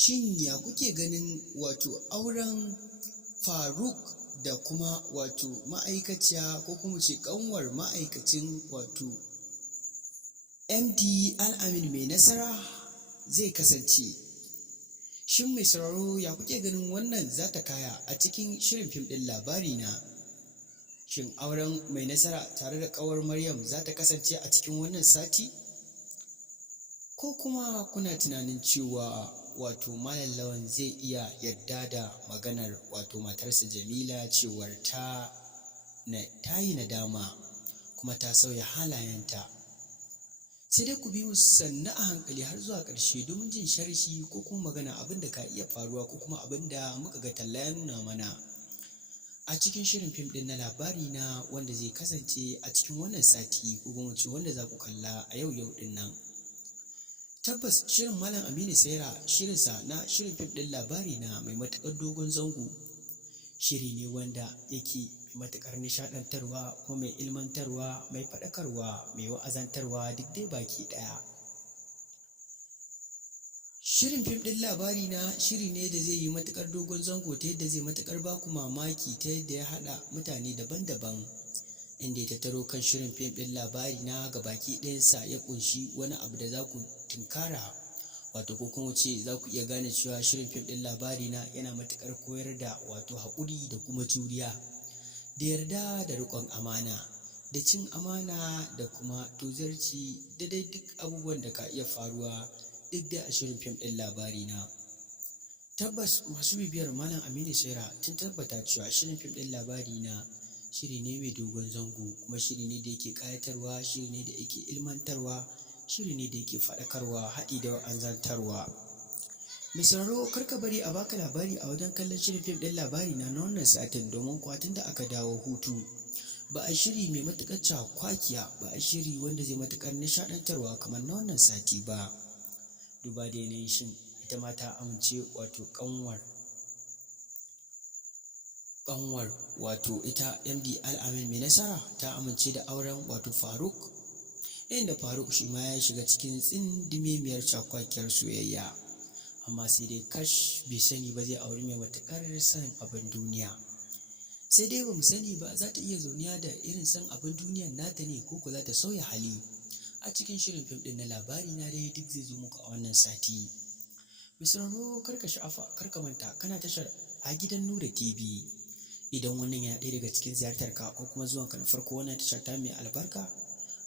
Shin ya kuke ganin auren Faruk da kuma ma'aikaciya ko kuma ce ƙanwar ma'aikacin MD Al-Amin mai nasara zai kasance? Shin mai sauraro ya kuke ganin wannan za ta kaya a cikin shirin fim ɗin labari na? Shin auren mai nasara tare da ƙawar Maryam za ta kasance a cikin wannan sati? Ko kuma kuna tunanin cewa Malam Lawan zai iya yarda da maganar matarsa Jamila cewar ta yi nadama kuma ta sauya halayenta? Sai dai ku bi mu sannu a hankali har zuwa ƙarshe domin jin sharhi ko kuma magana abin da ka iya faruwa ko kuma abin da muka ga talla ya nuna mana a cikin shirin fim ɗin na labari na wanda zai kasance a cikin wannan sati ko kuma wanda za ku kalla a yau ɗin nan. Tabbas shirin Malam Aminu Saira shirinsa na shirin fim ɗin labari na mai matuƙar dogon zango shiri ne wanda yake matuƙar nishaɗantarwa kuma mai ilmantarwa, mai faɗakarwa, mai wa'azantarwa duk dai baki ɗaya. Shirin fim ɗin labari na shiri ne da zai yi matuƙar dogon zango ta yadda zai matuƙar baku mamaki ta yadda ya haɗa mutane daban-daban, inda ya tattaro kan shirin fim ɗin labari na ga baki ɗayansa ya ƙunshi wani abu da za ku tunkara ko kuma ce za ku iya gane cewa shirin fim ɗin labari na yana matuƙar koyar da haƙuri da kuma juriya da yarda da riƙon amana da cin amana da kuma tozarci da dai duk abubuwan da ka iya faruwa duk da a shirin fim ɗin labari na. Tabbas masu bibiyar Malam Aminu Saira tun tabbata cewa shirin fim ɗin labari na shiri ne mai dogon zango kuma shiri ne da yake ƙayatarwa, shiri ne da yake ilmantarwa, shiri ne da yake faɗakarwa haɗi da wa'azantarwa. Mai sauraro kar ka bari a baka labari a wajen kallon shirin fim ɗin labari na wannan satin, domin kuwa tun da aka dawo hutu ba a shiri mai matuƙar cakwakiya ba, a shiri wanda zai matuƙar nishaɗantarwa kamar na wannan sati ba. Duba da yanayin shin ita ma ta amince ƙanwar ita MD Al-Amin mai nasara ta amince da auren Faruk, inda Faruk shi ma ya shiga cikin tsindimemiyar cakwakiyar soyayya, amma sai dai kash bai sani ba zai auri mai matuƙar son abin duniya. Sai dai ba mu sani ba za ta iya zauniya da irin son abin duniyar nata ne ko za ta sauya hali. A cikin shirin fim ɗin na labari na dai duk zai zo muku a wannan sati. Mai sauraro kar ka sha'afa, kar ka manta kana tashar A Gidan Nura TV. Idan wannan yana ɗaya daga cikin ziyartar ka ko kuma zuwanka na farko wannan tashar ta mai albarka,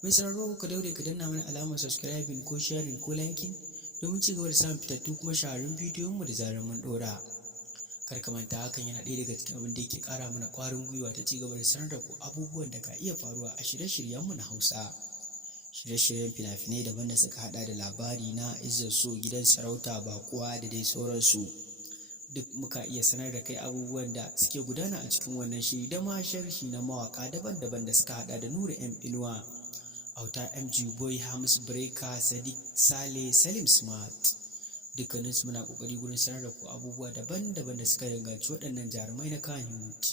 mai sauraro ka daure ka danna mana alamar subscribing ko sharing ko liking domin ci gaba da samun fitattu kuma shahararrun bidiyon mu da zarar mun ɗora. Kar ka manta hakan yana ɗaya daga cikin abin da yake ƙara mana ƙwarin gwiwa ta ci gaba da sanar da ku abubuwan da ka iya faruwa a shirye-shiryen mu na Hausa. Shirye-shiryen fina-finai daban da suka hada da labari na Izzar So, Gidan Sarauta, Baƙuwa da dai sauransu. Duk muka iya sanar da kai abubuwan da suke gudana a cikin wannan shiri da ma sharhi na mawaka daban-daban da suka hada da Nura M Inuwa, Auta MG Boy, Hamis Breaker, Sadiq Sale, Salim Smart. Dukkaninsu muna kokari gurin sanar da ku abubuwa daban-daban da suka danganci waɗannan jarumai na Kannywood.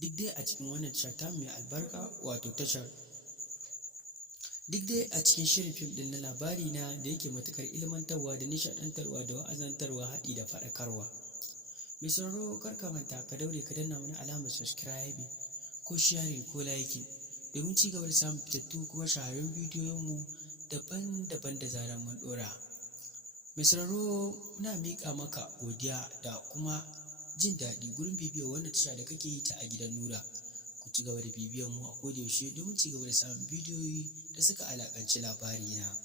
Duk dai a cikin wannan tashar ta mai albarka duk dai a cikin shirin fim ɗin na labari na da yake matukar ilmantarwa da nishaɗantarwa da wa'azantarwa haɗi da faɗakarwa. Mai sauraro kar ka manta ka daure ka danna mana alamar subscribe ko sharing ko liking domin ci gaba da samun fitattu kuma shahararrun bidiyon mu daban-daban da zaran mun ɗora. Mai sauraro muna miƙa maka godiya da kuma jin daɗi gurin bibiyar wannan tasha da kake yi ta A Gidan Nura. Ci gaba da bibiyan mu a kodayaushe domin ci gaba da samun bidiyoyi da suka alaƙanci labari na.